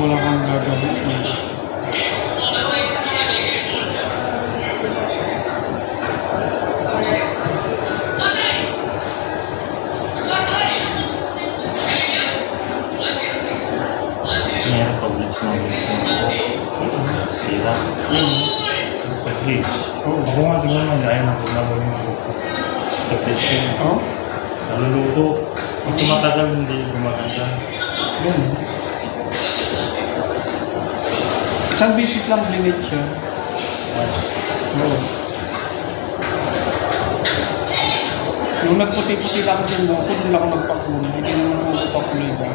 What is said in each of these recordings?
wala kang gagawin. Meron pag-blitz ng sira. Pag-blitz. Oo, ako nga tingnan mo, ayaw na gumagawin yung buko. Sa blitz yun. Oh? Naluluto. Pag tumatagal, hindi gumaganda. Yun. Isang visit lang limit siya. Oo. Nung nagputi-puti lang kasi yung buko, doon ako nagpakulay. Hindi naman ako nagpakulay ba?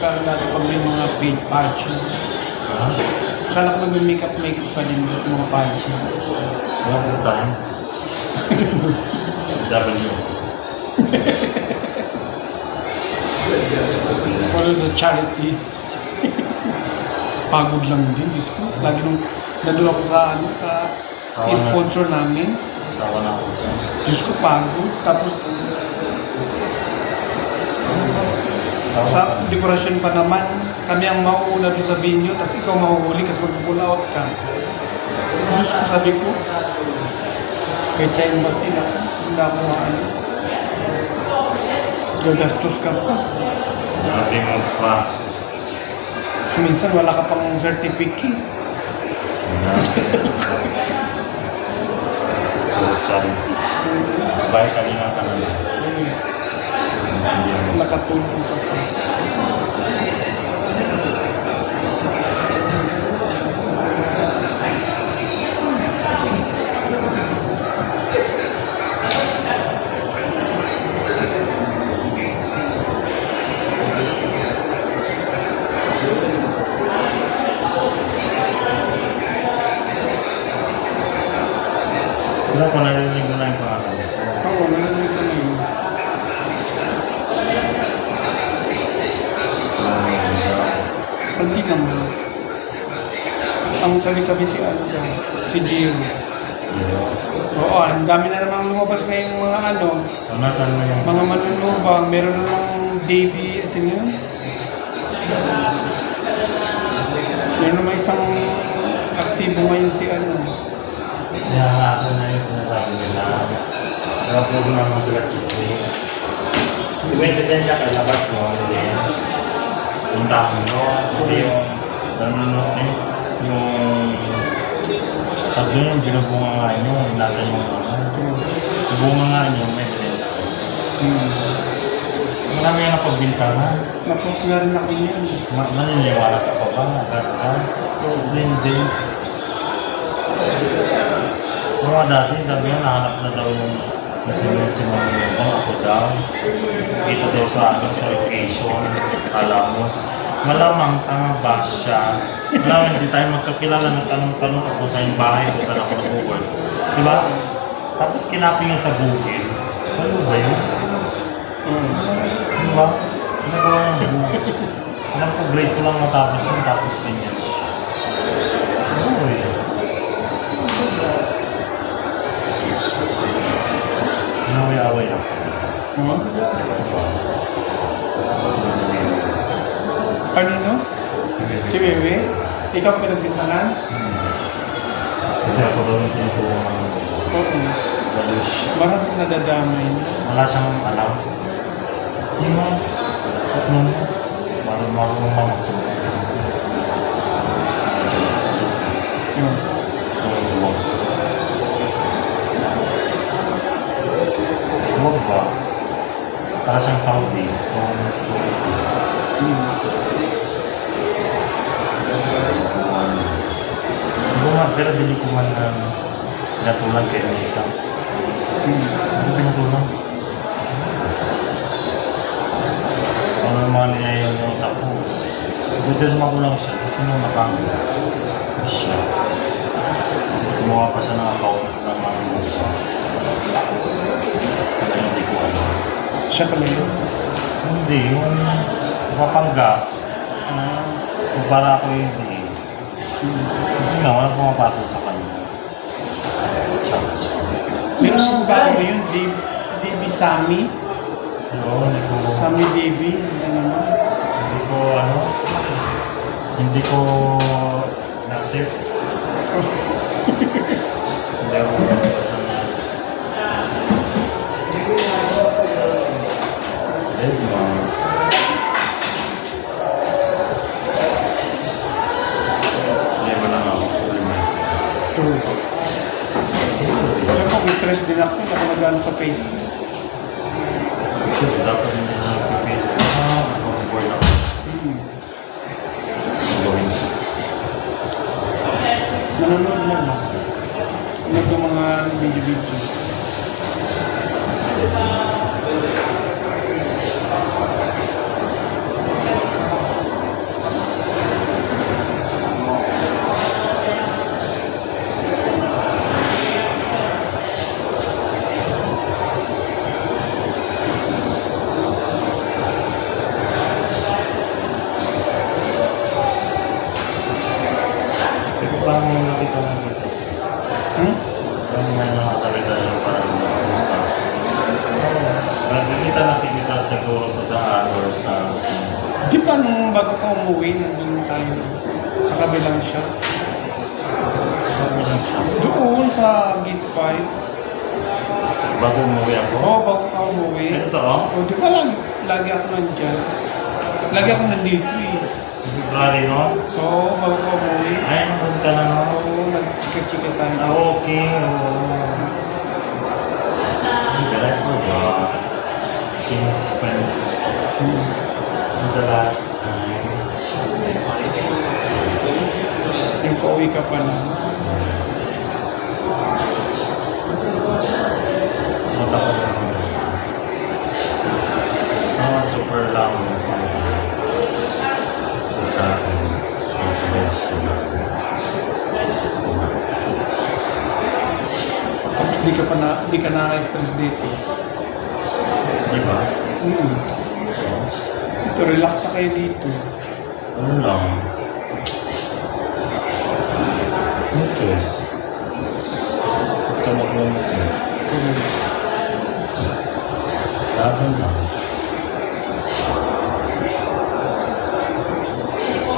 Pag may mga paid patch. Akala ko mag-makeup pa din mga patch. What's the time? W. Follow sa charity. Pagod lang din. Diyos ko. Lagi nung nandun ako sa sponsor namin. Sawa na ako sa. Diyos ko, pagod. Tapos sa dekorasyon pa naman, kami ang mauuna doon sa venue, tapos ikaw mahuhuli kasi mag-pull out ka. Diyos ko, sabi ko, Kahit sa embassy na, hindi ako ano. Gagastos ka pa. Nothing of fast. So, minsan wala ka pang certificate. Sabi, baik kanina ka na lang. Nakatulong ka pa. Wala ko narinig mo na yung pangalan. Oo, narinig ko na yun. Hindi naman. Ang sabi-sabi si ano daw, si Gio. Oo, ang dami na namang lumabas ngayong mga ano, Nasaan na yung... mga manunubang, meron na ng Davy, sino yun? Meron naman isang aktibo ngayon si ano. Nasaan na yung sinasabi nila. Nakaplog naman sila chismis. May ebidensya kay labas mo, hindi. Yung tao mo, hindi yung... yung... Sabi yung binubunga nga nyo, nasa yung bunga nga nyo, may ebidensya kayo. Marami yung napagbintangan. Napost nga rin ako yan. Maniniwala ka pa ba? Agad ka? Hindi. Mga dati, sabi nga, nahanap na daw yung nasinunod si Manunubang, ako daw. Dito daw sa akin, sa location, alam mo. Malamang tanga ba siya? Malamang hindi tayo magkakilala, nagtanong-tanong ako sa yung bahay kung saan ako nag-work. Diba? Tapos kinapin niya sa Google. Ano ba yun? Diba? Ginagawa ng Google. Alam ko, grade ko lang matapos yun, tapos ganyan. Uy. Naway-away ako. Ano no? Si Wewe? Ikaw pinagbintangan? Kasi ako daw yung tinutuwa ng Oo. Galush. Maraming nadadamay. Wala siyang alam. Hindi mo. At nung marunong mamagsulat. Yun. Huwag ba? Para siyang Saudi. Pero dili ko man natulang kay Nisa. Ano pinatulang? Ano naman niya yung sa post. Gudirma ko lang siya. Kasi nung nakakita siya. Gumawa pa siya ng account ng mga musa. Kaya hindi ko alam. Siya pala yun. Hindi, yung mapanggap. Kung para ako hindi. Kasi nga, walang pumapatol sa kanya. Meron ang bago ba yun? Davy Sammy? Oo, hindi ko... Sammy Davy? Ano naman? Hindi ko na-accept. Hindi ako basta na... Kasi ako, stress din ako. Ako nag-ano sa Facebook. Dapat hindi na nag-face. Board ako. Nanonood lang ako. Nanonood ng mga video-video. Parang nakita mo dito. Parang may nakakaliga yung parang usap. Nakikita na kita siguro sa daan or sa... Di ba nung bago ka umuwi, nandun tayo sa kabilang shop? Sabi lang siya. Doon sa Gate 5. Bago umuwi ako. Oo, bago ka umuwi. Ito oh. O, di ba lagi ako nandyan? Lagi ako nandito eh. February no? Oo, bago ka umuwi. Ay, nandun ka na no? Oo, nag-chika-chika tayo. Ah, okay. Oh. But I forgot. Since when the last time. Yung pauwi ka pa na. Punta ko na. Super lang sa pagkain. Sa best ko na. Tapos di ka naka-stress dito. Di ba? Ito, relax na kayo dito. Ano lang? No choice. Huwag ka maglumot mo. Laban lang.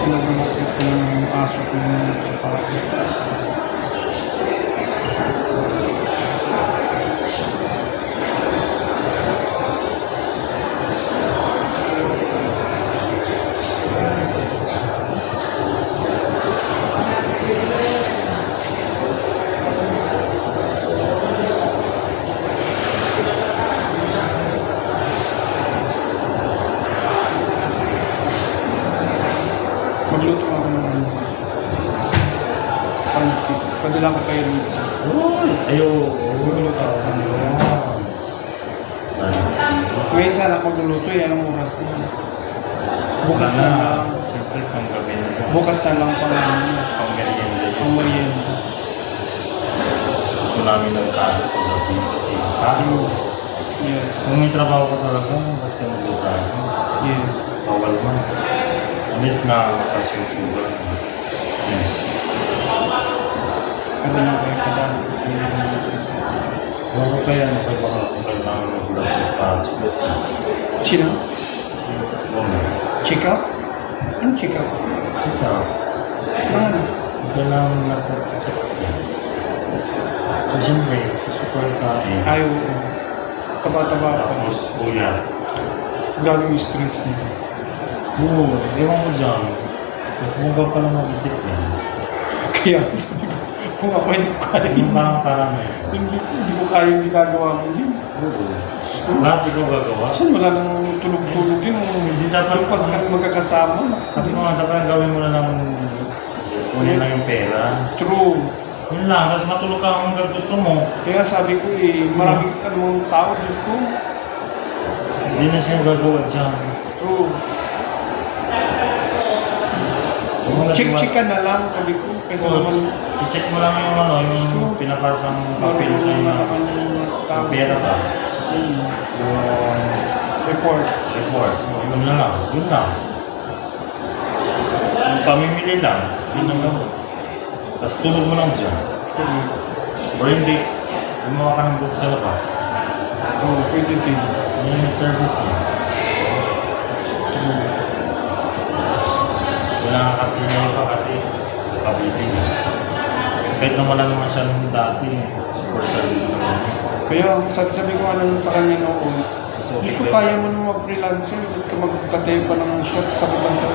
Pinagulat ko ng aso ko sa pako. Magluto ako ng pansit. Padala ko kayo dito. Uy! Ayaw! Magluto ako. Pansin. Ngayon sana ako magluluto eh. Anong oras na? Bukas na lang. Siyempre, pang gabi na lang. Bukas na lang pang Pang merienda yun. pang merienda. Gusto namin ng kain pag gabi kasi kain. Yes. Kung may trabaho ka talaga, ba't ka maglutaan? Yes. Bawal man. Alis na makasusugan. Yes. Padala ko kayo padala kasi Bago kaya nakapagpapakapal ng magulas ng project. Sino? Woman. Check up? Anong check up? Ika, Ano? ika lang nasa check yan. So, siyempre, gusto ko kain. Ayaw. Taba-taba ako. Tapos, kuya. Gagawin stress niya. Oo, ewan ko dyan. Mas mababa pa lang mag-isip yan. Kaya sabi ko, kung ako hindi ko kaya Yung parang eh. hindi ko kaya yung ginagawa mo yun. Oo. Lahat ikaw gagawa. Saan wala nang tulog-tulog yun? Hindi dapat- Lupas kami magkakasama. Sabi ko nga, dapat gawin mo na lang, kunin lang yung pera. True. Yun lang, tapos matulog ka hanggang gusto mo. Kaya sabi ko eh, maraming anong tao dito. Hindi na siya gagawa dyan. True. Check ka na lang, sabi ko. Kasi naman, I-check mo lang yung ano, yung pinapasang papel sa marunong na inyo. naman yung tao. Yung pera ba? Hmm. Yung Report. report. Yun na lang. Yun lang. Yung pamimili lang. Yun ang gawin. Tapos tulog mo lang dyan. True. O hindi, gumawa ka ng book sa labas. Oh, pwede din. Yan yung service niya. True. Wala ka kasi niya pa kasi kabisi niya. Kahit na wala naman siya nung dati, super service naman. Kaya sabi ko ano sa kanya noon, So, Diyos ko kaya mo naman mag-freelancer, ba't ka magkatayo pa ng shop sa ibang sa